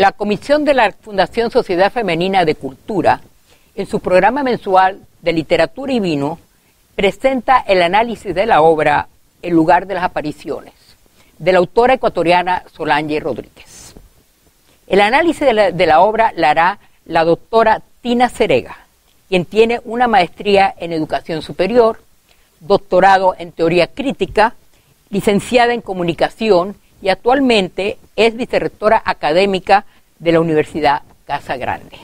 La Comisión de la Fundación Sociedad Femenina de Cultura, en su programa mensual de Literatura y Vino, presenta el análisis de la obra El lugar de las apariciones, de la autora ecuatoriana Solange Rodríguez. El análisis de la obra la hará la doctora Tina Serega, quien tiene una maestría en Educación Superior, doctorado en Teoría Crítica, licenciada en Comunicación y actualmente es vicerrectora académica de la Universidad Casa Grande.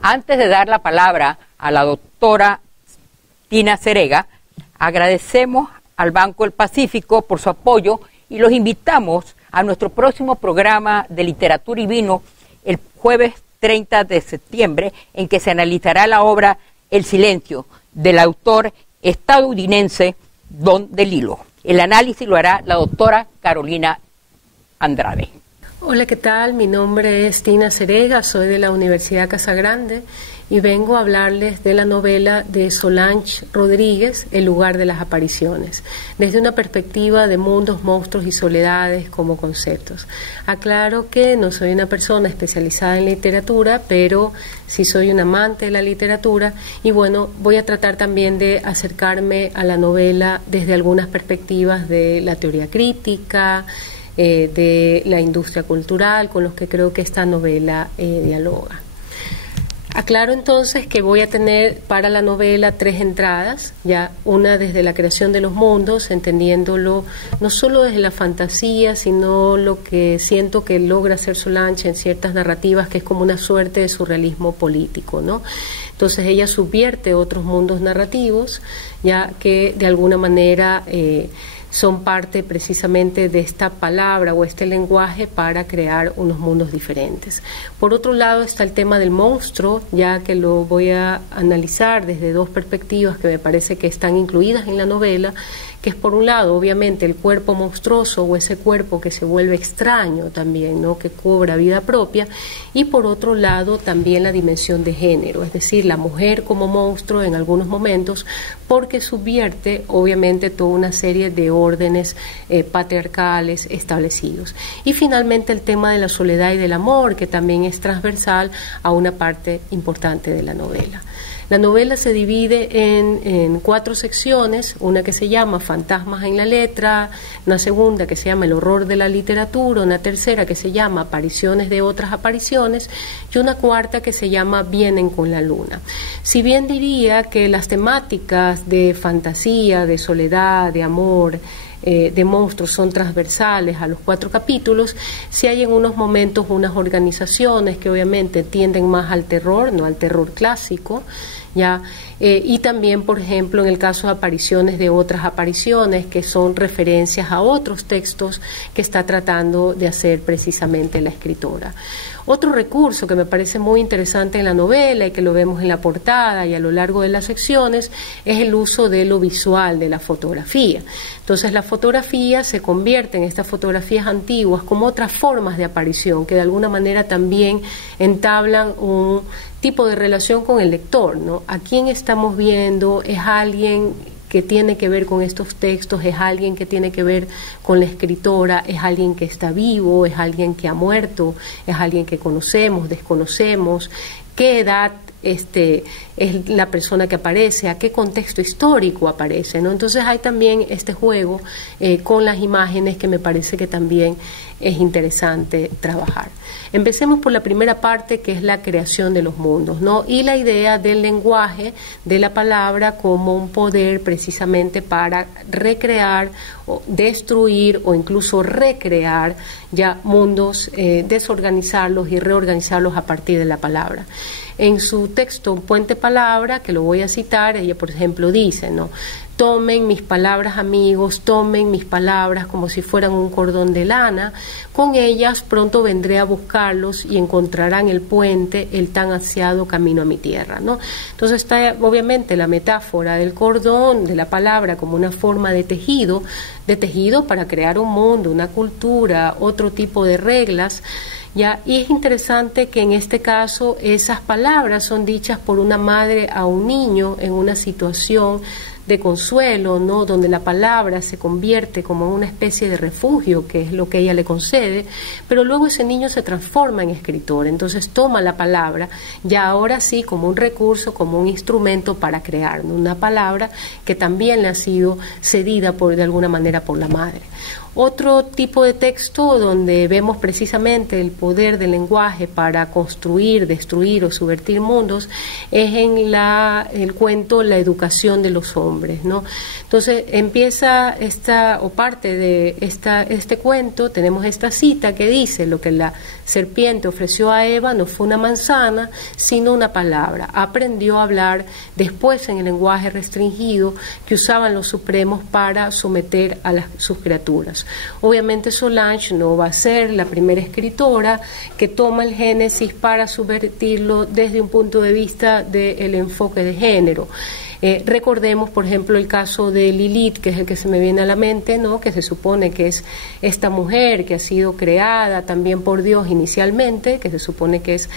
Antes de dar la palabra a la doctora Tina Serega, agradecemos al Banco del Pacífico por su apoyo y los invitamos a nuestro próximo programa de Literatura y Vino el jueves 30 de septiembre, en que se analizará la obra El silencio, del autor estadounidense Don DeLillo. El análisis lo hará la doctora Carolina Andrade. Hola, ¿qué tal? Mi nombre es Tina Serega, soy de la Universidad Casa Grande y vengo a hablarles de la novela de Solange Rodríguez, El lugar de las apariciones, desde una perspectiva de mundos, monstruos y soledades como conceptos. Aclaro que no soy una persona especializada en literatura, pero sí soy un amante de la literatura y bueno, voy a tratar también de acercarme a la novela desde algunas perspectivas de la teoría crítica, de la industria cultural, con los que creo que esta novela dialoga. Aclaro entonces que voy a tener para la novela 3 entradas, ya una desde la creación de los mundos, entendiéndolo no solo desde la fantasía, sino lo que siento que logra hacer Solange en ciertas narrativas, que es como una suerte de surrealismo político, ¿no? Entonces ella subvierte otros mundos narrativos, ya que de alguna manera son parte precisamente de esta palabra o este lenguaje para crear unos mundos diferentes. Por otro lado está el tema del monstruo, ya que lo voy a analizar desde 2 perspectivas que me parece que están incluidas en la novela, que es por un lado obviamente el cuerpo monstruoso o ese cuerpo que se vuelve extraño también, ¿no?, que cobra vida propia, y por otro lado también la dimensión de género, es decir, la mujer como monstruo en algunos momentos, porque subvierte obviamente toda una serie de órdenes patriarcales establecidos. Y finalmente el tema de la soledad y del amor, que también es transversal a una parte importante de la novela. La novela se divide en 4 secciones, una que se llama Fantasmas en la letra, una segunda que se llama El horror de la literatura, una tercera que se llama Apariciones de otras apariciones y una cuarta que se llama Vienen con la luna. Si bien diría que las temáticas de fantasía, de soledad, de amor, de monstruos son transversales a los 4 capítulos, si hay en unos momentos unas organizaciones que obviamente tienden más al terror, no al terror clásico, ya, y también, por ejemplo, en el caso de apariciones de otras apariciones, que son referencias a otros textos que está tratando de hacer precisamente la escritora. Otro recurso que me parece muy interesante en la novela y que lo vemos en la portada y a lo largo de las secciones es el uso de lo visual, de la fotografía. Entonces la fotografía se convierte en estas fotografías antiguas como otras formas de aparición que de alguna manera también entablan un tipo de relación con el lector, ¿no? ¿A quién estamos viendo? ¿Es alguien que tiene que ver con estos textos? ¿Es alguien que tiene que ver con la escritora? ¿Es alguien que está vivo? ¿Es alguien que ha muerto? ¿Es alguien que conocemos, desconocemos? ¿Qué edad es la persona que aparece? ¿A qué contexto histórico aparece, ¿no? Entonces hay también este juego con las imágenes que me parece que también es interesante trabajar. Empecemos por la primera parte, que es la creación de los mundos, ¿no? Y la idea del lenguaje, de la palabra como un poder precisamente para recrear, o destruir o incluso recrear ya mundos, desorganizarlos y reorganizarlos a partir de la palabra. En su texto Puente Palabra, que lo voy a citar, ella por ejemplo dice, ¿no?: tomen mis palabras, amigos, tomen mis palabras como si fueran un cordón de lana, con ellas pronto vendré a buscarlos y encontrarán el puente, el tan ansiado camino a mi tierra, ¿no? Entonces está obviamente la metáfora del cordón, de la palabra como una forma de tejido para crear un mundo, una cultura, otro tipo de reglas, ¿ya? Y es interesante que en este caso esas palabras son dichas por una madre a un niño en una situación de consuelo, ¿no? Donde la palabra se convierte como en una especie de refugio, que es lo que ella le concede, pero luego ese niño se transforma en escritor, entonces toma la palabra, ya ahora sí como un recurso, como un instrumento para crear, ¿no? Una palabra que también le ha sido cedida de alguna manera por la madre. Otro tipo de texto donde vemos precisamente el poder del lenguaje para construir, destruir o subvertir mundos es en el cuento La educación de los hombres, ¿no? Entonces empieza parte de este cuento, tenemos esta cita que dice: lo que la serpiente ofreció a Eva no fue una manzana, sino una palabra. Aprendió a hablar después en el lenguaje restringido que usaban los supremos para someter a sus criaturas. Obviamente Solange no va a ser la primera escritora que toma el Génesis para subvertirlo desde un punto de vista del enfoque de género. Recordemos, por ejemplo, el caso de Lilith, que es el que se me viene a la mente, ¿no? Que se supone que es esta mujer que ha sido creada también por Dios inicialmente, que se supone que es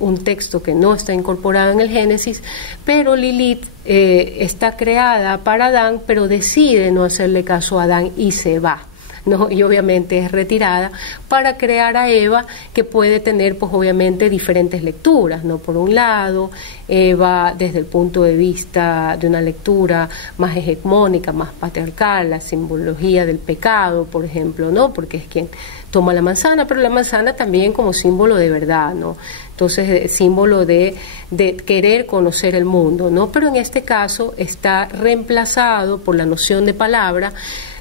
un texto que no está incorporado en el Génesis, pero Lilith está creada para Adán, pero decide no hacerle caso a Adán y se va, ¿no? Y obviamente es retirada para crear a Eva, que puede tener pues obviamente diferentes lecturas, ¿no? Por un lado, Eva desde el punto de vista de una lectura más hegemónica, más patriarcal, la simbología del pecado, por ejemplo, ¿no? Porque es quien toma la manzana, pero la manzana también como símbolo de verdad, ¿no? Entonces, símbolo de querer conocer el mundo, ¿no? Pero en este caso está reemplazado por la noción de palabra.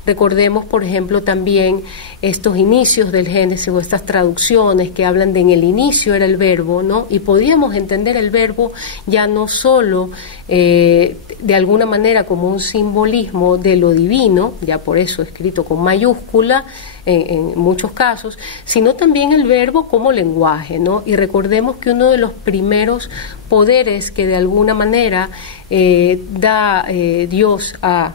Recordemos, por ejemplo, también estos inicios del Génesis o estas traducciones que hablan de en el inicio era el verbo, ¿no? Y podíamos entender el verbo ya no solo de alguna manera como un simbolismo de lo divino, ya por eso escrito con mayúscula en muchos casos, sino también el verbo como lenguaje, ¿no? Y recordemos que uno de los primeros poderes que de alguna manera da Dios a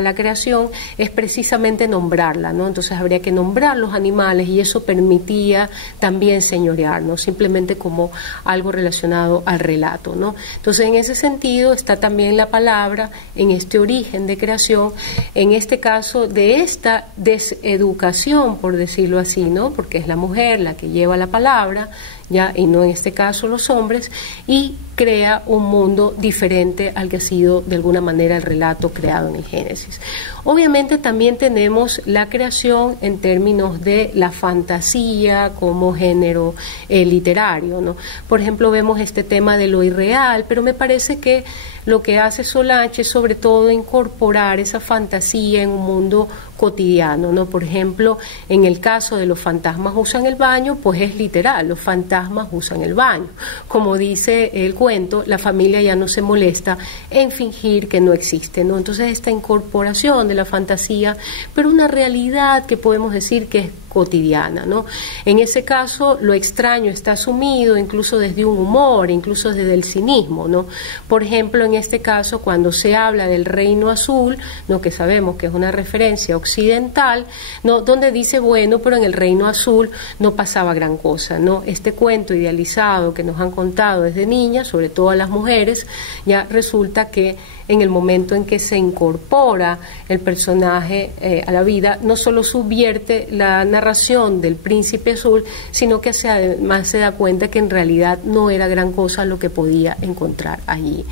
la creación es precisamente nombrarla, ¿no? Entonces habría que nombrar los animales y eso permitía también señorear, ¿no? Simplemente como algo relacionado al relato, ¿no? Entonces en ese sentido está también la palabra en este origen de creación, en este caso de esta deseducación, por decirlo así, ¿no? Porque es la mujer la que lleva la palabra, ya, y no en este caso los hombres, y crea un mundo diferente al que ha sido de alguna manera el relato creado en el Génesis. Obviamente también tenemos la creación en términos de la fantasía como género literario, ¿no? Por ejemplo, vemos este tema de lo irreal, pero me parece que lo que hace Solange es sobre todo incorporar esa fantasía en un mundo cotidiano, ¿no? Por ejemplo, en el caso de los fantasmas usan el baño, pues es literal, los fantasmas usan el baño. Como dice el cuento, la familia ya no se molesta en fingir que no existe, ¿no? Entonces esta incorporación de la fantasía, pero una realidad que podemos decir que es cotidiana, ¿no? En ese caso, lo extraño está asumido incluso desde un humor, incluso desde el cinismo, ¿no? Por ejemplo, en este caso, cuando se habla del reino azul, ¿no? Que sabemos que es una referencia occidental, ¿no? Donde dice, bueno, pero en el reino azul no pasaba gran cosa, ¿no? Este cuento idealizado que nos han contado desde niñas, sobre todo a las mujeres, ya resulta que en el momento en que se incorpora el personaje a la vida, no solo subvierte la narración del príncipe azul, sino que además se da cuenta que en realidad no era gran cosa lo que podía encontrar allí.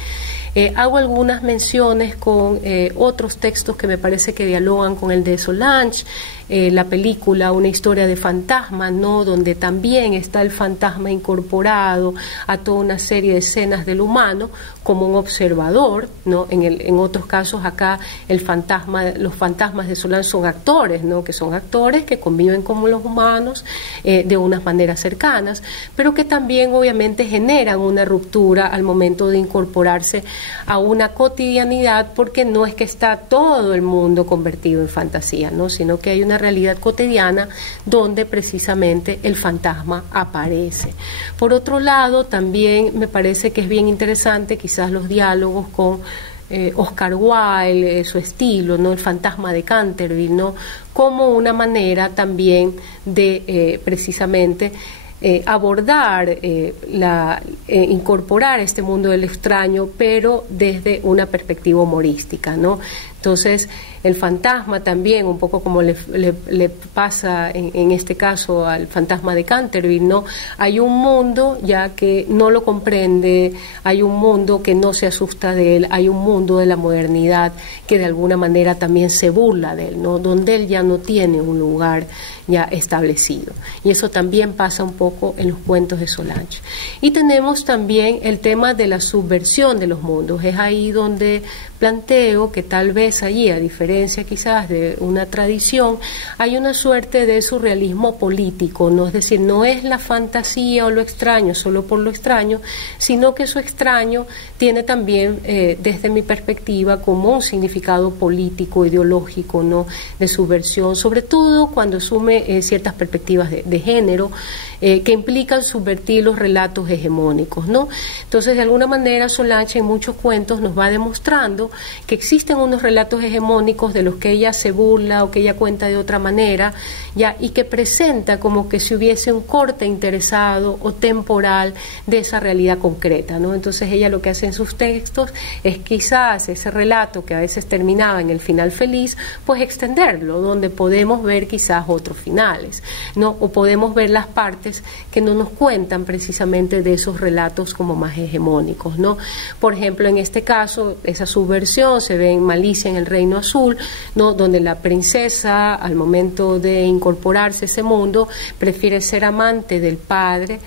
Hago algunas menciones con otros textos que me parece que dialogan con el de Solange, la película Una historia de fantasmas, ¿no? Donde también está el fantasma incorporado a toda una serie de escenas del humano como un observador, ¿no? En otros casos acá los fantasmas de Solange son actores, ¿no? Que son actores que conviven con los humanos de unas maneras cercanas, pero que también obviamente generan una ruptura al momento de incorporarse a una cotidianidad, porque no es que está todo el mundo convertido en fantasía, ¿no? Sino que hay una realidad cotidiana donde precisamente el fantasma aparece. Por otro lado, también me parece que es bien interesante quizás los diálogos con Oscar Wilde, su estilo, ¿no? El fantasma de Canterville, ¿no? Como una manera también de precisamente abordar, incorporar este mundo del extraño, pero desde una perspectiva humorística, ¿no? Entonces, el fantasma también, un poco como le pasa en este caso al fantasma de Canterville, ¿no? Hay un mundo ya que no lo comprende, hay un mundo que no se asusta de él, hay un mundo de la modernidad que de alguna manera también se burla de él, ¿no? Donde él ya no tiene un lugar ya establecido. Y eso también pasa un poco en los cuentos de Solange. Y tenemos también el tema de la subversión de los mundos. Es ahí donde planteo que tal vez allí, a diferencia quizás de una tradición, hay una suerte de surrealismo político, ¿no? Es decir, no es la fantasía o lo extraño solo por lo extraño, sino que eso extraño tiene también, desde mi perspectiva, como un significado político, ideológico, ¿no? De subversión, sobre todo cuando asume ciertas perspectivas de género, que implican subvertir los relatos hegemónicos, ¿no? Entonces, de alguna manera, Solange en muchos cuentos nos va demostrando que existen unos relatos hegemónicos de los que ella se burla o que ella cuenta de otra manera, ya, y que presenta como que si hubiese un corte interesado o temporal de esa realidad concreta, ¿no? Entonces, ella lo que hace en sus textos es quizás ese relato que a veces terminaba en el final feliz, pues extenderlo, donde podemos ver quizás otros finales, ¿no? O podemos ver las partes que no nos cuentan precisamente de esos relatos como más hegemónicos, ¿no? Por ejemplo, en este caso, esa subversión se ve en Malicia en el Reino Azul, ¿no? Donde la princesa, al momento de incorporarse a ese mundo, prefiere ser amante del padre,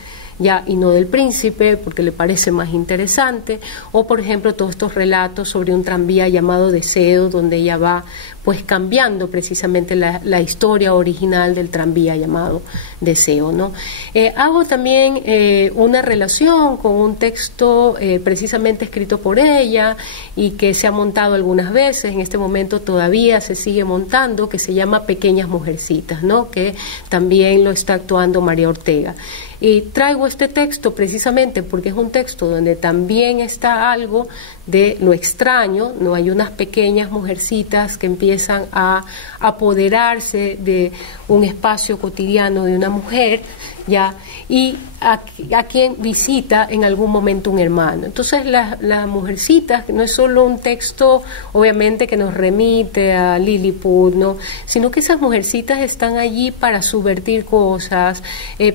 ya, y no del príncipe, porque le parece más interesante. O, por ejemplo, todos estos relatos sobre un tranvía llamado Deseo, donde ella va pues cambiando precisamente la historia original del tranvía llamado Deseo, ¿no? Hago también una relación con un texto precisamente escrito por ella y que se ha montado algunas veces, en este momento todavía se sigue montando, que se llama Pequeñas Mujercitas, ¿no? Que también lo está actuando María Ortega. Y traigo este texto precisamente porque es un texto donde también está algo de lo extraño, ¿no? Hay unas pequeñas mujercitas que empiezan a apoderarse de un espacio cotidiano de una mujer, ya, y a quien visita en algún momento un hermano. Entonces las mujercitas no es solo un texto obviamente que nos remite a Lilliput, ¿no? Sino que esas mujercitas están allí para subvertir cosas,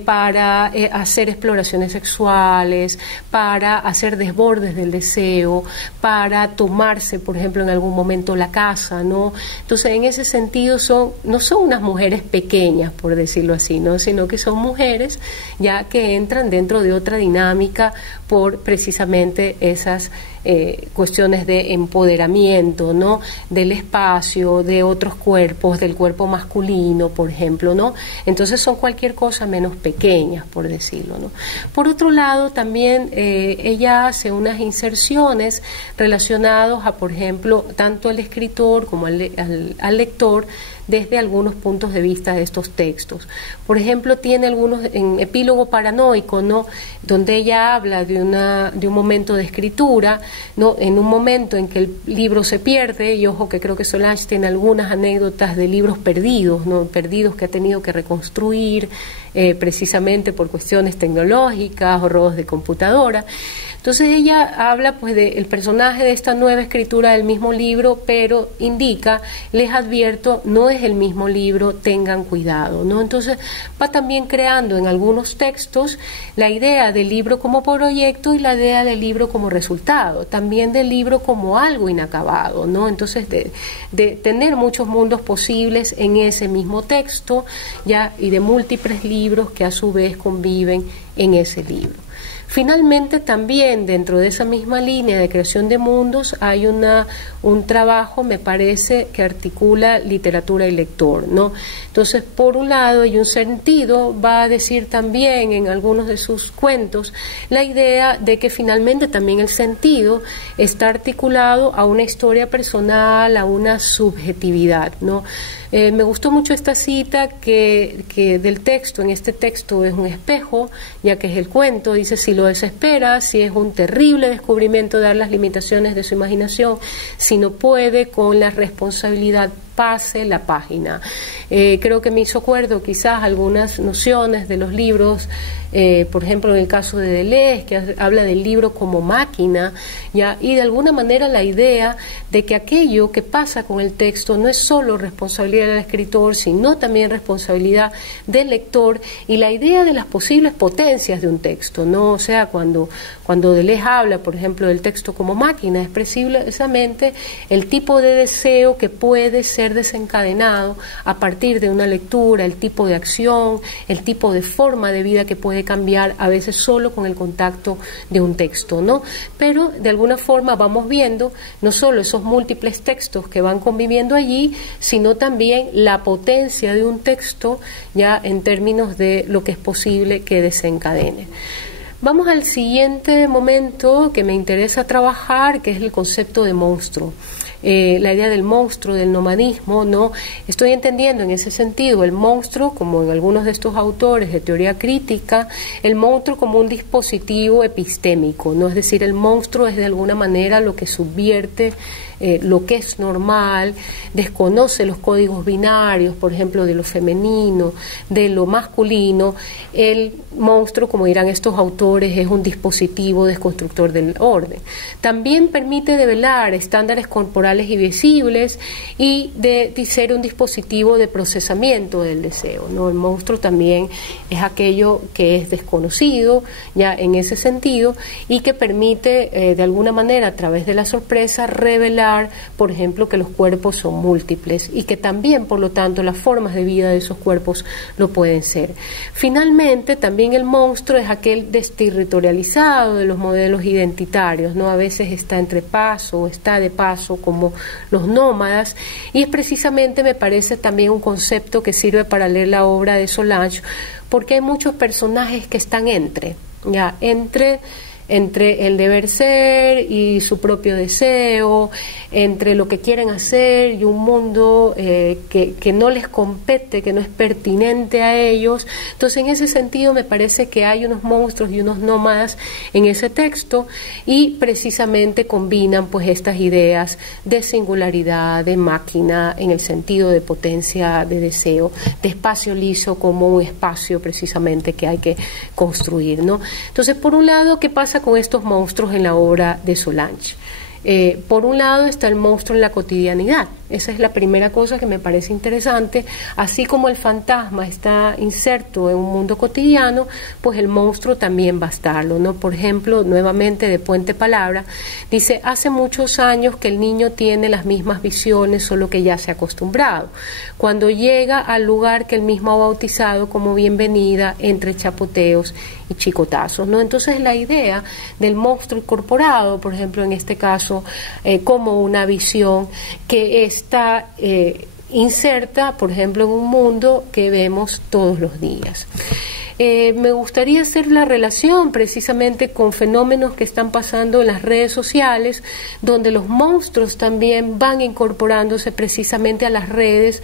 para hacer exploraciones sexuales, para hacer desbordes del deseo, para tomarse, por ejemplo, en algún momento la casa, ¿no? Entonces, en ese sentido no son unas mujeres pequeñas, por decirlo así, ¿no? Sino que son mujeres ya que entran dentro de otra dinámica por precisamente esas cuestiones de empoderamiento, ¿no? Del espacio, de otros cuerpos, del cuerpo masculino, por ejemplo, ¿no? Entonces son cualquier cosa menos pequeñas, por decirlo, ¿no? Por otro lado, también ella hace unas inserciones relacionadas a, por ejemplo, tanto al escritor como al lector, desde algunos puntos de vista de estos textos. Por ejemplo, tiene algunos en Epílogo Paranoico, ¿no? Donde ella habla de un momento de escritura, ¿no? En un momento en que el libro se pierde, y ojo que creo que Solange tiene algunas anécdotas de libros perdidos, ¿no? Perdidos que ha tenido que reconstruir precisamente por cuestiones tecnológicas o robos de computadora. Entonces ella habla pues del personaje de esta nueva escritura del mismo libro, pero indica, les advierto, no es el mismo libro, tengan cuidado, ¿no? Entonces va también creando en algunos textos la idea del libro como proyecto y la idea del libro como resultado, también del libro como algo inacabado, ¿no? Entonces de tener muchos mundos posibles en ese mismo texto, ya, y de múltiples libros que a su vez conviven en ese libro. Finalmente, también dentro de esa misma línea de creación de mundos hay un trabajo, me parece, que articula literatura y lector, ¿no? Entonces, por un lado, hay un sentido, va a decir también en algunos de sus cuentos, la idea de que finalmente también el sentido está articulado a una historia personal, a una subjetividad, ¿no? Me gustó mucho esta cita que del texto, en este texto es un espejo, ya que es el cuento, dice: si lo desespera, si es un terrible descubrimiento dar las limitaciones de su imaginación, si no puede con la responsabilidad pase la página. Creo que me hizo acuerdo quizás algunas nociones de los libros, por ejemplo en el caso de Deleuze, que habla del libro como máquina, ¿ya? Y de alguna manera la idea de que aquello que pasa con el texto no es solo responsabilidad del escritor, sino también responsabilidad del lector, y la idea de las posibles potencias de un texto, ¿no? O sea, cuando Deleuze habla, por ejemplo, del texto como máquina, es precisamente el tipo de deseo que puede ser desencadenado a partir de una lectura, el tipo de acción, el tipo de forma de vida que puede cambiar, a veces solo con el contacto de un texto, ¿no? Pero de alguna forma vamos viendo no solo esos múltiples textos que van conviviendo allí, sino también la potencia de un texto, ya en términos de lo que es posible que desencadene. Vamos al siguiente momento que me interesa trabajar, que es el concepto de monstruo. La idea del monstruo, del nomadismo, ¿no? Estoy entendiendo en ese sentido el monstruo, como en algunos de estos autores de teoría crítica, el monstruo como un dispositivo epistémico, ¿no? Es decir, el monstruo es de alguna manera lo que subvierte lo que es normal, desconoce los códigos binarios, por ejemplo, de lo femenino, de lo masculino. El monstruo, como dirán estos autores, es un dispositivo desconstructor del orden. También permite develar estándares corporales y visibles y de ser un dispositivo de procesamiento del deseo, ¿no? El monstruo también es aquello que es desconocido, ya en ese sentido, y que permite de alguna manera, a través de la sorpresa, revelar, por ejemplo, que los cuerpos son múltiples y que también, por lo tanto, las formas de vida de esos cuerpos lo pueden ser. Finalmente, también el monstruo es aquel desterritorializado de los modelos identitarios, ¿no? A veces está entre paso o está de paso, como los nómadas, y es precisamente, me parece, también un concepto que sirve para leer la obra de Solange, porque hay muchos personajes que están entre el deber ser y su propio deseo, entre lo que quieren hacer y un mundo que no les compete, que no es pertinente a ellos. Entonces, en ese sentido, me parece que hay unos monstruos y unos nómadas en ese texto, y precisamente combinan pues estas ideas de singularidad, de máquina, en el sentido de potencia de deseo, de espacio liso como un espacio precisamente que hay que construir, ¿no? Entonces, por un lado, ¿qué pasa con estos monstruos en la obra de Solange? Por un lado está el monstruo en la cotidianidad. Esa es la primera cosa que me parece interesante. Así como el fantasma está inserto en un mundo cotidiano, pues el monstruo también va a estarlo, ¿no? Por ejemplo, nuevamente de Puente Palabra, dice: hace muchos años que el niño tiene las mismas visiones, solo que ya se ha acostumbrado. Cuando llega al lugar que él mismo ha bautizado como bienvenida, entre chapoteos y chicotazos, ¿no? Entonces, la idea del monstruo incorporado, por ejemplo, en este caso, como una visión que está inserta, por ejemplo, en un mundo que vemos todos los días. Me gustaría hacer la relación precisamente con fenómenos que están pasando en las redes sociales, donde los monstruos también van incorporándose precisamente a las redes,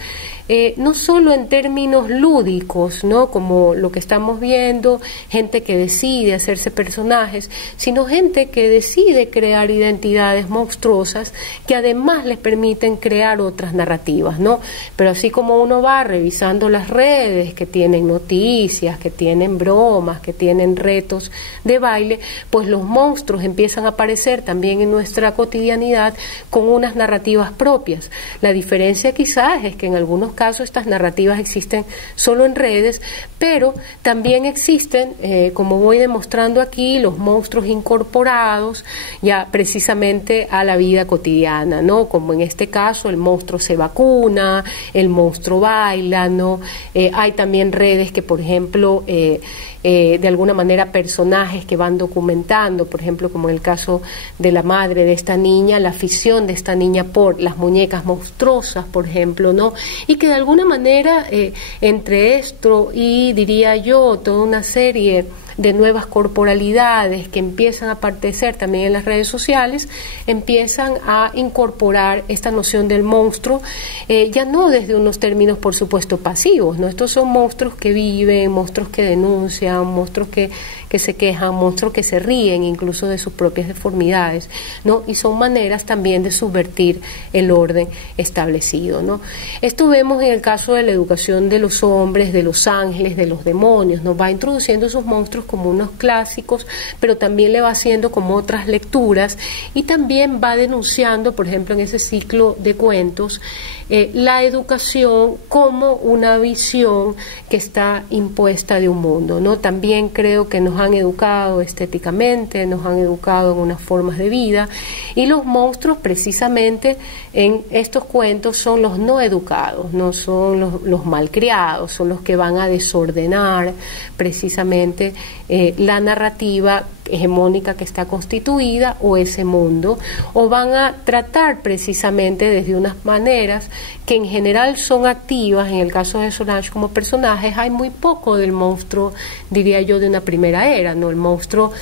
no solo en términos lúdicos, ¿no? Como lo que estamos viendo, gente que decide hacerse personajes, sino gente que decide crear identidades monstruosas que además les permiten crear otras narrativas, ¿no? Pero así como uno va revisando las redes que tienen noticias, que tienen bromas, que tienen retos de baile, pues los monstruos empiezan a aparecer también en nuestra cotidianidad con unas narrativas propias. La diferencia quizás es que en algunos casos estas narrativas existen solo en redes, pero también existen, como voy demostrando aquí, los monstruos incorporados ya precisamente a la vida cotidiana, ¿no? Como en este caso el monstruo se vacuna, el monstruo baila, ¿no? Hay también redes que, por ejemplo, de alguna manera personajes que van documentando, por ejemplo, como en el caso de la madre de esta niña, la afición de esta niña por las muñecas monstruosas, por ejemplo, ¿no? Y que de alguna manera entre esto y, diría yo, toda una serie de nuevas corporalidades que empiezan a aparecer también en las redes sociales, empiezan a incorporar esta noción del monstruo, ya no desde unos términos, por supuesto, pasivos, ¿no? Estos son monstruos que viven, monstruos que denuncian, monstruos que se quejan, monstruos que se ríen incluso de sus propias deformidades, ¿no? Y son maneras también de subvertir el orden establecido, ¿no? Esto vemos en el caso de la educación de los hombres, de los ángeles, de los demonios, ¿no? Va introduciendo esos monstruos como unos clásicos, pero también le va haciendo como otras lecturas y también va denunciando, por ejemplo, en ese ciclo de cuentos, la educación como una visión que está impuesta de un mundo, ¿no? También creo que nos han educado estéticamente, nos han educado en unas formas de vida, y los monstruos precisamente en estos cuentos son los no educados, no son los malcriados, son los que van a desordenar precisamente la narrativa hegemónica que está constituida o ese mundo, o van a tratar precisamente desde unas maneras que en general son activas. En el caso de Solange como personajes hay muy poco del monstruo, diría yo, de una primera era, ¿no? El monstruo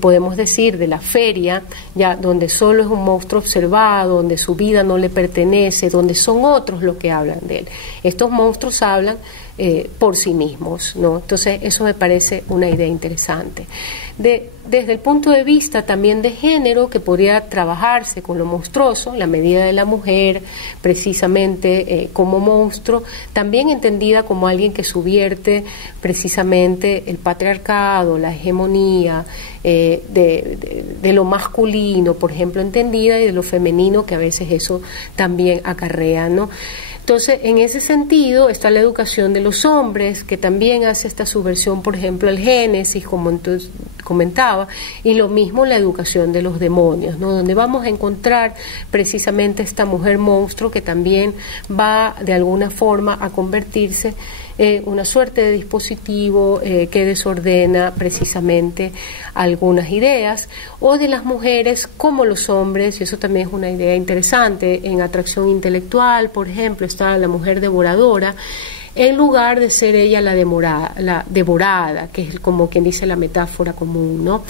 podemos decir de la feria, ya donde solo es un monstruo observado, donde su vida no le pertenece, donde son otros los que hablan de él. Estos monstruos hablan por sí mismos, ¿no? Entonces eso me parece una idea interesante. Desde el punto de vista también de género, que podría trabajarse con lo monstruoso, la medida de la mujer precisamente como monstruo, también entendida como alguien que subvierte precisamente el patriarcado, la hegemonía de lo masculino, por ejemplo, entendida, y de lo femenino, que a veces eso también acarrea, ¿no? Entonces, en ese sentido está la educación de los hombres, que también hace esta subversión, por ejemplo, el Génesis, como entonces comentaba, y lo mismo la educación de los demonios, ¿no? Donde vamos a encontrar precisamente esta mujer monstruo que también va de alguna forma a convertirse una suerte de dispositivo que desordena precisamente algunas ideas, o de las mujeres como los hombres, y eso también es una idea interesante. En Atracción Intelectual, por ejemplo, está la mujer devoradora, en lugar de ser ella la devorada, que es como quien dice la metáfora común, ¿no?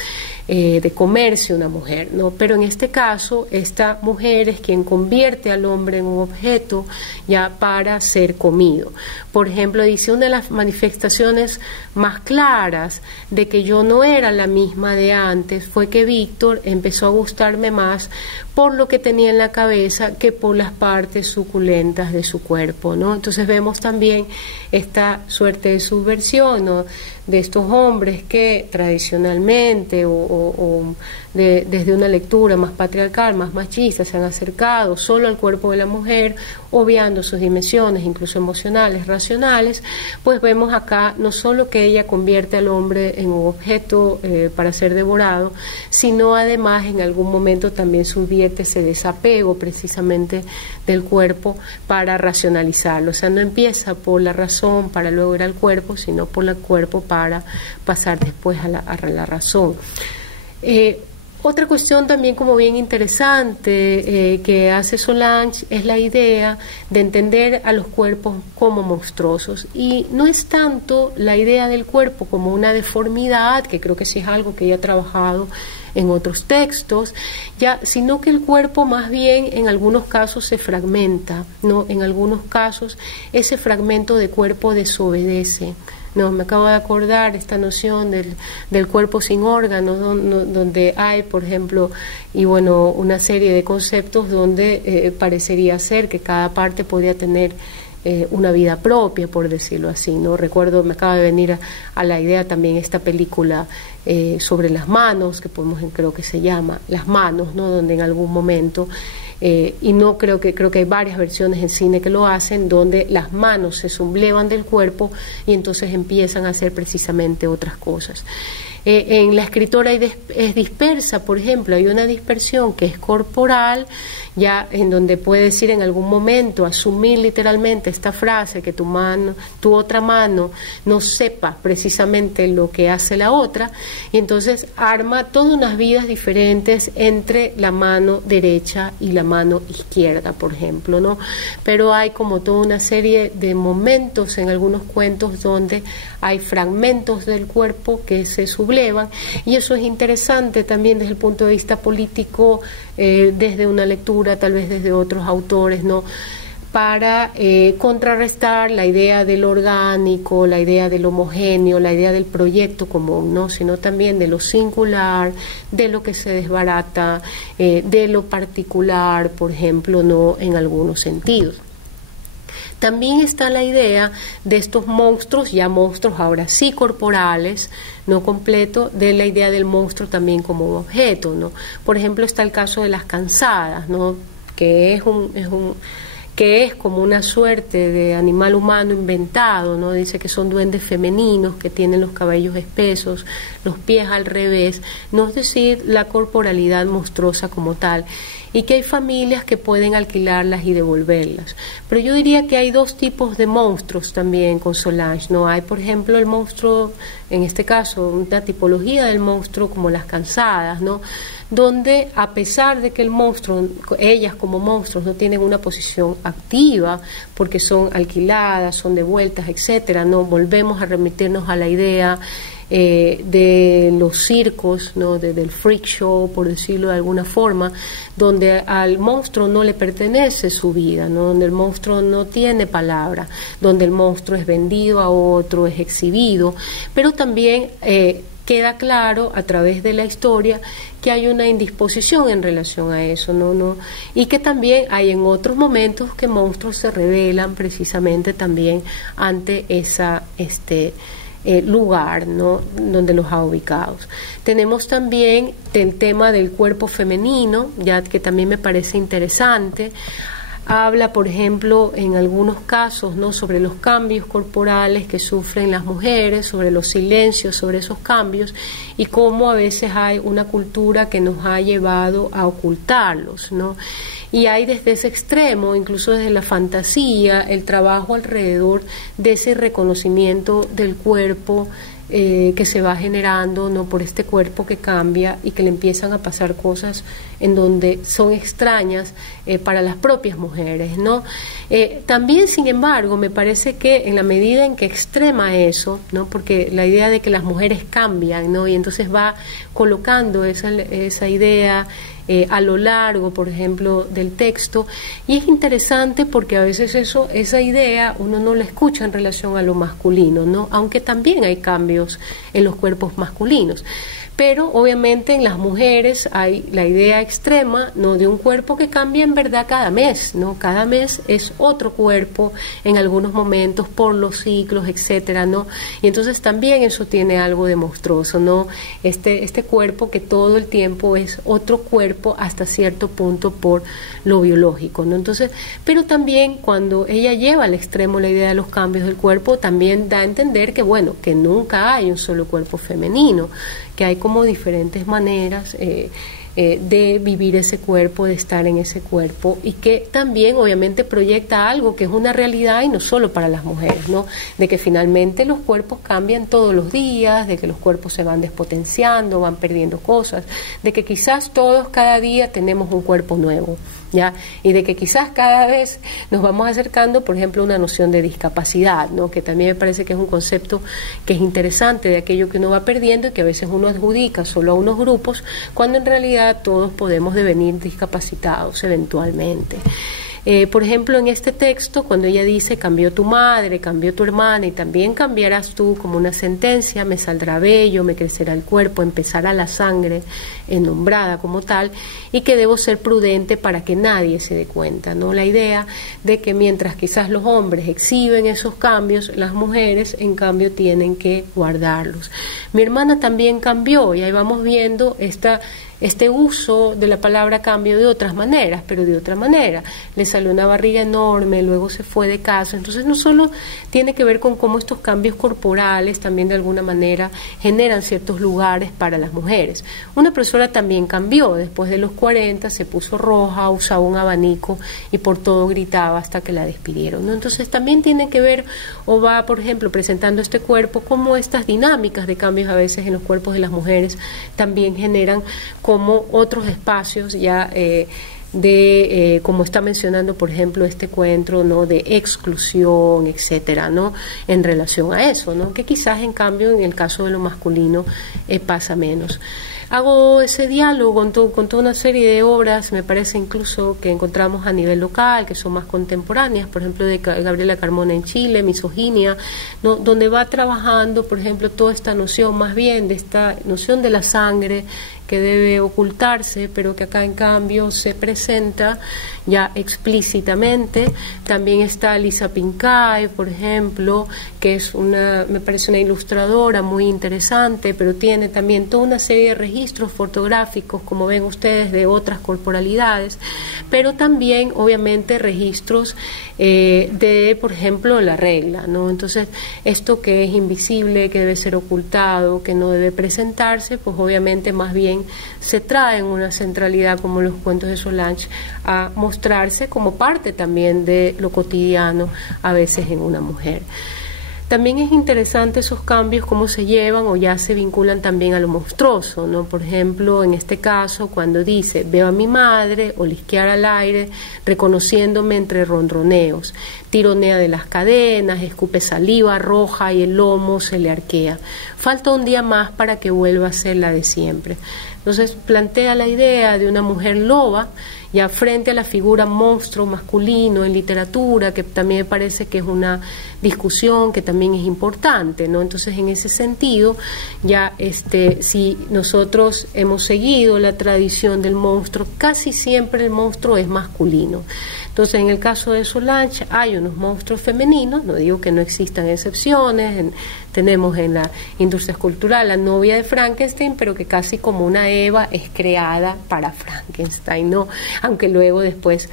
De comerse una mujer, ¿no? Pero en este caso, esta mujer es quien convierte al hombre en un objeto ya para ser comido. Por ejemplo, dice, una de las manifestaciones más claras de que yo no era la misma de antes fue que Víctor empezó a gustarme más por lo que tenía en la cabeza que por las partes suculentas de su cuerpo, ¿no? Entonces vemos también esta suerte de subversión, ¿no? De estos hombres que tradicionalmente desde una lectura más patriarcal, más machista, se han acercado solo al cuerpo de la mujer, obviando sus dimensiones, incluso emocionales, racionales. Pues vemos acá no solo que ella convierte al hombre en un objeto para ser devorado, sino además en algún momento también subvierte ese desapego precisamente del cuerpo para racionalizarlo. O sea, no empieza por la razón para luego ir al cuerpo, sino por el cuerpo para pasar después a la razón. Otra cuestión también como bien interesante que hace Solange es la idea de entender a los cuerpos como monstruosos, y no es tanto la idea del cuerpo como una deformidad, que creo que sí es algo que ella ha trabajado en otros textos, ya, sino que el cuerpo más bien en algunos casos se fragmenta, ¿no? En algunos casos ese fragmento de cuerpo desobedece. No, me acabo de acordar esta noción del cuerpo sin órganos, donde hay, por ejemplo, y bueno, una serie de conceptos donde parecería ser que cada parte podría tener una vida propia, por decirlo así, ¿no? Recuerdo, me acaba de venir a la idea también esta película sobre las manos, creo que se llama Las Manos, ¿no? Donde en algún momento y no creo que hay varias versiones en cine que lo hacen, donde las manos se sublevan del cuerpo y entonces empiezan a hacer precisamente otras cosas. En la escritora es dispersa, por ejemplo, hay una dispersión que es corporal, ya en donde puede decir en algún momento, asumir literalmente esta frase, que tu otra mano no sepa precisamente lo que hace la otra, y entonces arma todas unas vidas diferentes entre la mano derecha y la mano izquierda, por ejemplo, ¿no? Pero hay como toda una serie de momentos en algunos cuentos donde hay fragmentos del cuerpo que se sublevan, y eso es interesante también desde el punto de vista político, desde una lectura, tal vez desde otros autores, ¿no? Para contrarrestar la idea del orgánico, la idea del homogéneo, la idea del proyecto común, ¿no? Sino también de lo singular, de lo que se desbarata, de lo particular, por ejemplo, ¿no? En algunos sentidos. También está la idea de estos monstruos, ya monstruos ahora sí corporales, no completo, de la idea del monstruo también como objeto, ¿no? Por ejemplo, está el caso de las cansadas, ¿no? Que es como una suerte de animal humano inventado, ¿no? Dice que son duendes femeninos que tienen los cabellos espesos, los pies al revés, no es decir, la corporalidad monstruosa como tal, y que hay familias que pueden alquilarlas y devolverlas. Pero yo diría que hay dos tipos de monstruos también con Solange, ¿no? Hay, por ejemplo, el monstruo, en este caso, una tipología del monstruo como las cansadas, ¿no? Donde a pesar de que el monstruo, ellas como monstruos no tienen una posición activa, porque son alquiladas, son devueltas, etcétera, ¿no? Volvemos a remitirnos a la idea de los circos, ¿no? Del freak show, por decirlo de alguna forma, donde al monstruo no le pertenece su vida, ¿no? Donde el monstruo no tiene palabra, donde el monstruo es vendido a otro, es exhibido, pero también queda claro a través de la historia que hay una indisposición en relación a eso, ¿no? Y que también hay en otros momentos que monstruos se revelan precisamente también ante esa lugar, ¿no? Donde los ha ubicados. Tenemos también el tema del cuerpo femenino, ya que también me parece interesante. Habla, por ejemplo, en algunos casos, ¿no? Sobre los cambios corporales que sufren las mujeres, sobre los silencios, sobre esos cambios, y cómo a veces hay una cultura que nos ha llevado a ocultarlos, ¿no? Y hay desde ese extremo, incluso desde la fantasía, el trabajo alrededor de ese reconocimiento del cuerpo que se va generando, ¿no? Por este cuerpo que cambia y que le empiezan a pasar cosas en donde son extrañas para las propias mujeres, ¿no? También, sin embargo, me parece que en la medida en que extrema eso, ¿no? Porque la idea de que las mujeres cambian, ¿no? Y entonces va colocando esa idea a lo largo, por ejemplo, del texto, y es interesante porque a veces esa idea uno no la escucha en relación a lo masculino, ¿no? Aunque también hay cambios en los cuerpos masculinos. Pero obviamente en las mujeres hay la idea extrema, ¿no? De un cuerpo que cambia en verdad cada mes, ¿no? Cada mes es otro cuerpo en algunos momentos por los ciclos, etcétera, ¿no? Y entonces también eso tiene algo de monstruoso, ¿no? Este cuerpo que todo el tiempo es otro cuerpo hasta cierto punto por lo biológico, ¿no? Entonces, pero también cuando ella lleva al extremo la idea de los cambios del cuerpo, también da a entender que, bueno, que nunca hay un solo cuerpo femenino, que hay como diferentes maneras de vivir ese cuerpo, de estar en ese cuerpo, y que también obviamente proyecta algo que es una realidad y no solo para las mujeres, ¿no? De que finalmente los cuerpos cambian todos los días, de que los cuerpos se van despotenciando, van perdiendo cosas, de que quizás todos cada día tenemos un cuerpo nuevo, ¿ya? Y de que quizás cada vez nos vamos acercando, por ejemplo, a una noción de discapacidad, ¿no? Que también me parece que es un concepto que es interesante, de aquello que uno va perdiendo y que a veces uno adjudica solo a unos grupos, cuando en realidad todos podemos devenir discapacitados eventualmente. Por ejemplo, en este texto, cuando ella dice cambió tu madre, cambió tu hermana y también cambiarás tú, como una sentencia, me saldrá vello, me crecerá el cuerpo, empezará la sangre, nombrada como tal, y que debo ser prudente para que nadie se dé cuenta, ¿no? La idea de que mientras quizás los hombres exhiben esos cambios, las mujeres en cambio tienen que guardarlos. Mi hermana también cambió, y ahí vamos viendo esta este uso de la palabra cambio de otras maneras, pero de otra manera. Le salió una barriga enorme, luego se fue de casa. Entonces no solo tiene que ver con cómo estos cambios corporales también de alguna manera generan ciertos lugares para las mujeres. Una persona también cambió, después de los 40 se puso roja, usaba un abanico y por todo gritaba hasta que la despidieron, ¿no? Entonces también tiene que ver, o va, por ejemplo, presentando este cuerpo, como estas dinámicas de cambios a veces en los cuerpos de las mujeres también generan como otros espacios ya como está mencionando, por ejemplo, este cuento, ¿no?, de exclusión, etcétera, ¿no?, en relación a eso, ¿no?, que quizás en cambio en el caso de lo masculino pasa menos. Hago ese diálogo con toda una serie de obras, me parece incluso que encontramos a nivel local, que son más contemporáneas, por ejemplo de Gabriela Carmona en Chile, Misoginia, ¿no?, donde va trabajando, por ejemplo, toda esta noción más bien de esta noción de la sangre que debe ocultarse, pero que acá en cambio se presenta ya explícitamente. También está Lisa Pincay, por ejemplo, que es me parece una ilustradora muy interesante, pero tiene también toda una serie de registros fotográficos, como ven ustedes, de otras corporalidades, pero también obviamente registros de, por ejemplo, la regla, ¿no? Entonces, esto que es invisible, que debe ser ocultado, que no debe presentarse, pues obviamente más bien se trae en una centralidad, como los cuentos de Solange, a mostrarse como parte también de lo cotidiano, a veces en una mujer. También es interesante esos cambios, cómo se llevan o ya se vinculan también a lo monstruoso, ¿no? Por ejemplo, en este caso, cuando dice, veo a mi madre olisquear al aire, reconociéndome entre ronroneos, tironea de las cadenas, escupe saliva roja y el lomo se le arquea. Falta un día más para que vuelva a ser la de siempre. Entonces plantea la idea de una mujer loba, ya frente a la figura monstruo masculino en literatura, que también me parece que es una discusión que también es importante, ¿no? Entonces, en ese sentido, ya si nosotros hemos seguido la tradición del monstruo, casi siempre el monstruo es masculino. Entonces, en el caso de Solange hay unos monstruos femeninos, no digo que no existan excepciones, tenemos en la industria cultural la novia de Frankenstein, pero que casi como una Eva es creada para Frankenstein, ¿no? Aunque luego después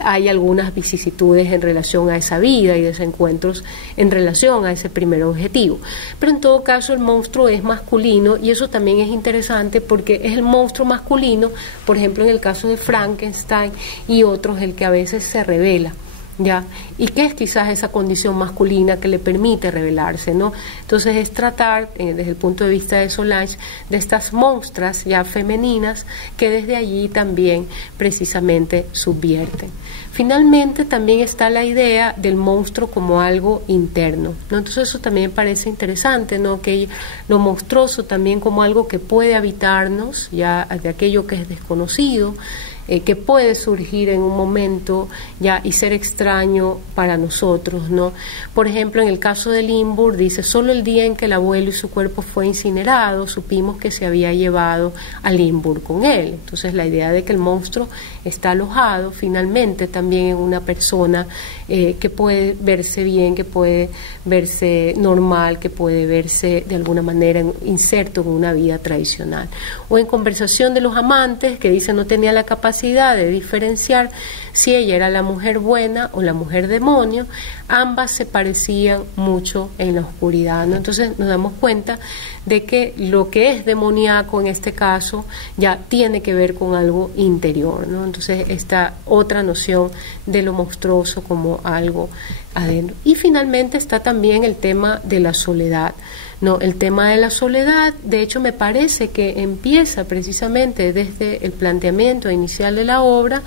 hay algunas vicisitudes en relación a esa vida y desencuentros en relación a ese primer objetivo. Pero en todo caso el monstruo es masculino, y eso también es interesante porque es el monstruo masculino, por ejemplo en el caso de Frankenstein y otros, el que a veces se revela, ¿ya? Y que es quizás esa condición masculina que le permite revelarse, ¿no? Entonces es tratar, desde el punto de vista de Solange, de estas monstras ya femeninas que desde allí también precisamente subvierten. Finalmente también está la idea del monstruo como algo interno, ¿no? Entonces eso también me parece interesante, ¿no? Que lo monstruoso también como algo que puede habitarnos, ya de aquello que es desconocido, que puede surgir en un momento ya y ser extraño para nosotros, ¿no? Por ejemplo, en el caso de Limburg dice, solo el día en que el abuelo y su cuerpo fue incinerado, supimos que se había llevado a Limburg con él. Entonces la idea de que el monstruo está alojado finalmente también en una persona que puede verse bien, que puede verse normal, que puede verse de alguna manera inserto en una vida tradicional. O en Conversación de los amantes, que dice no tenía la capacidad de diferenciar si ella era la mujer buena o la mujer demonio, ambas se parecían mucho en la oscuridad, ¿no? Entonces nos damos cuenta de que lo que es demoníaco en este caso ya tiene que ver con algo interior, ¿no? Entonces esta otra noción de lo monstruoso como algo adentro. Y finalmente está también el tema de la soledad, ¿no? El tema de la soledad, de hecho, me parece que empieza precisamente desde el planteamiento inicial de la obra,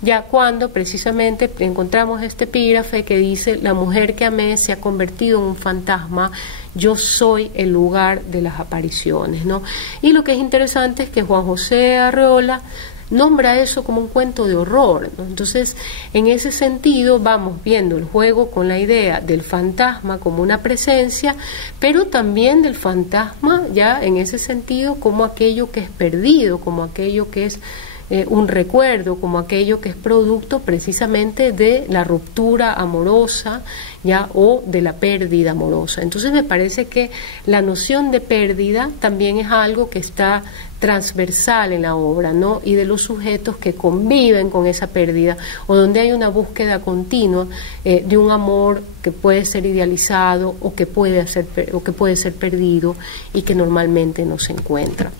ya cuando precisamente encontramos este epígrafe que dice, la mujer que amé se ha convertido en un fantasma, yo soy el lugar de las apariciones, ¿no? Y lo que es interesante es que Juan José Arreola nombra eso como un cuento de horror, ¿no? Entonces, en ese sentido vamos viendo el juego con la idea del fantasma como una presencia, pero también del fantasma ya en ese sentido como aquello que es perdido, como aquello que es un recuerdo, como aquello que es producto precisamente de la ruptura amorosa, ya, o de la pérdida amorosa. Entonces me parece que la noción de pérdida también es algo que está transversal en la obra, ¿no? Y de los sujetos que conviven con esa pérdida, o donde hay una búsqueda continua de un amor que puede ser idealizado o que puede ser perdido y que normalmente no se encuentra.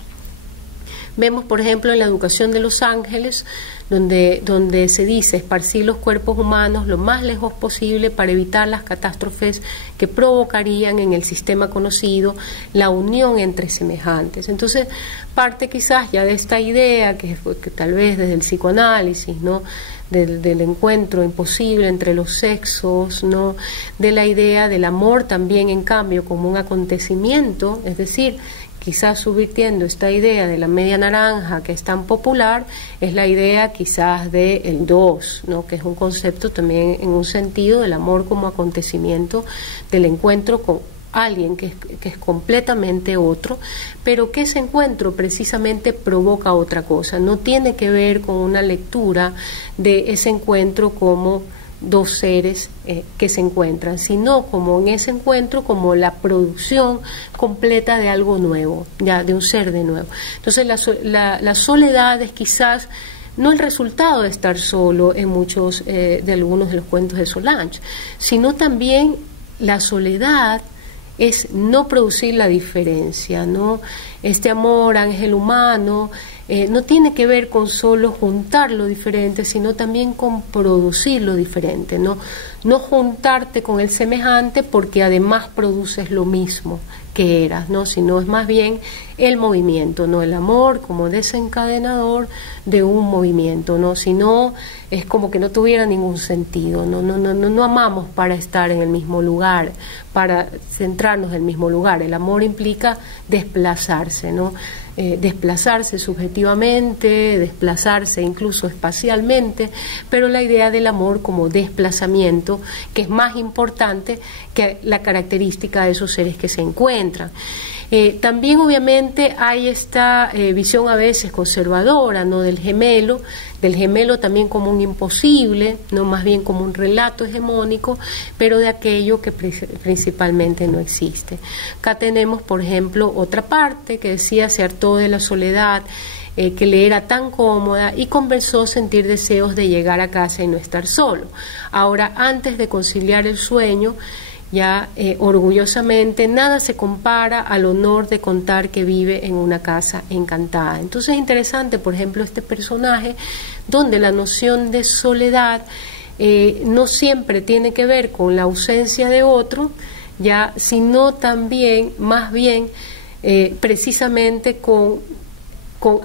Vemos, por ejemplo, en la educación de los ángeles, donde se dice esparcir los cuerpos humanos lo más lejos posible para evitar las catástrofes que provocarían en el sistema conocido la unión entre semejantes. Entonces, parte quizás ya de esta idea, que tal vez desde el psicoanálisis, ¿no?, del encuentro imposible entre los sexos, ¿no?, de la idea del amor también, en cambio, como un acontecimiento, es decir, quizás subvirtiendo esta idea de la media naranja que es tan popular, es la idea quizás de el dos, ¿no?, que es un concepto también en un sentido del amor como acontecimiento, del encuentro con alguien que es completamente otro, pero que ese encuentro precisamente provoca otra cosa. No tiene que ver con una lectura de ese encuentro como dos seres que se encuentran, sino como en ese encuentro como la producción completa de algo nuevo, ya de un ser de nuevo. Entonces la soledad es quizás no el resultado de estar solo en muchos de algunos de los cuentos de Solange, sino también la soledad es no producir la diferencia, ¿no? Este amor ángel humano no tiene que ver con solo juntar lo diferente, sino también con producir lo diferente, ¿no? No juntarte con el semejante porque además produces lo mismo que eras, ¿no?, sino es más bien el movimiento, no el amor como desencadenador de un movimiento, ¿no?, sino es como que no tuviera ningún sentido. No amamos para estar en el mismo lugar, para centrarnos en el mismo lugar. El amor implica desplazarse, ¿no?, desplazarse subjetivamente, desplazarse incluso espacialmente, pero la idea del amor como desplazamiento, que es más importante que la característica de esos seres que se encuentran. También obviamente hay esta visión a veces conservadora, ¿no?, del gemelo también como un imposible, no más bien como un relato hegemónico, pero de aquello que principalmente no existe. Acá tenemos, por ejemplo, otra parte que decía: se hartó de la soledad que le era tan cómoda y comenzó a sentir deseos de llegar a casa y no estar solo. Ahora, antes de conciliar el sueño, ya orgullosamente, nada se compara al honor de contar que vive en una casa encantada. Entonces es interesante, por ejemplo, este personaje donde la noción de soledad no siempre tiene que ver con la ausencia de otro, ya, sino también, más bien, precisamente con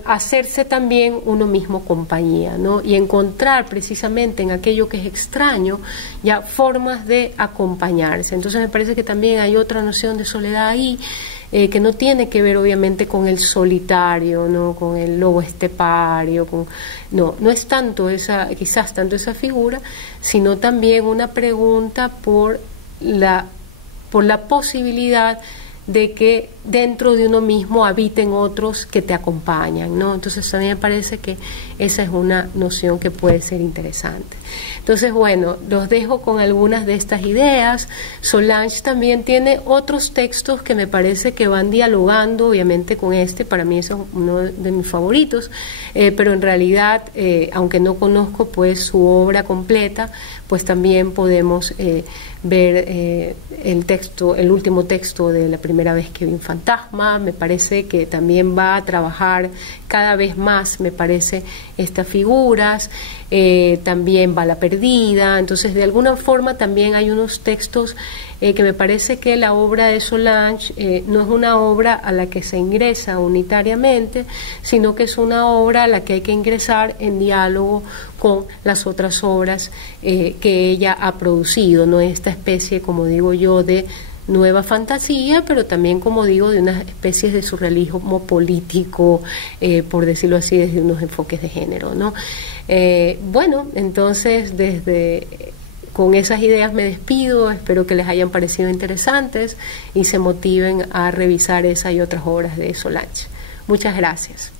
hacerse también uno mismo compañía, ¿no?, y encontrar precisamente en aquello que es extraño ya formas de acompañarse. Entonces me parece que también hay otra noción de soledad ahí, que no tiene que ver obviamente con el solitario, ¿no?, con el lobo estepario, no es tanto quizás tanto esa figura, sino también una pregunta por la posibilidad de que dentro de uno mismo habiten otros que te acompañan, ¿no? Entonces a mí me parece que esa es una noción que puede ser interesante. Entonces, bueno, los dejo con algunas de estas ideas. Solange también tiene otros textos que me parece que van dialogando, obviamente, con para mí eso es uno de mis favoritos, pero en realidad, aunque no conozco pues su obra completa, pues también podemos ver el último texto de La primera vez que vi un fantasma. Me parece que también va a trabajar cada vez más, me parece, estas figuras. También va La perdida. Entonces, de alguna forma también hay unos textos que me parece que la obra de Solange no es una obra a la que se ingresa unitariamente, sino que es una obra a la que hay que ingresar en diálogo con las otras obras que ella ha producido, ¿no? Esta especie, como digo yo, de nueva fantasía, pero también, como digo, de unas especies de surrealismo político, por decirlo así, desde unos enfoques de género, ¿no? Bueno, entonces con esas ideas me despido. Espero que les hayan parecido interesantes y se motiven a revisar esa y otras obras de Solange. Muchas gracias.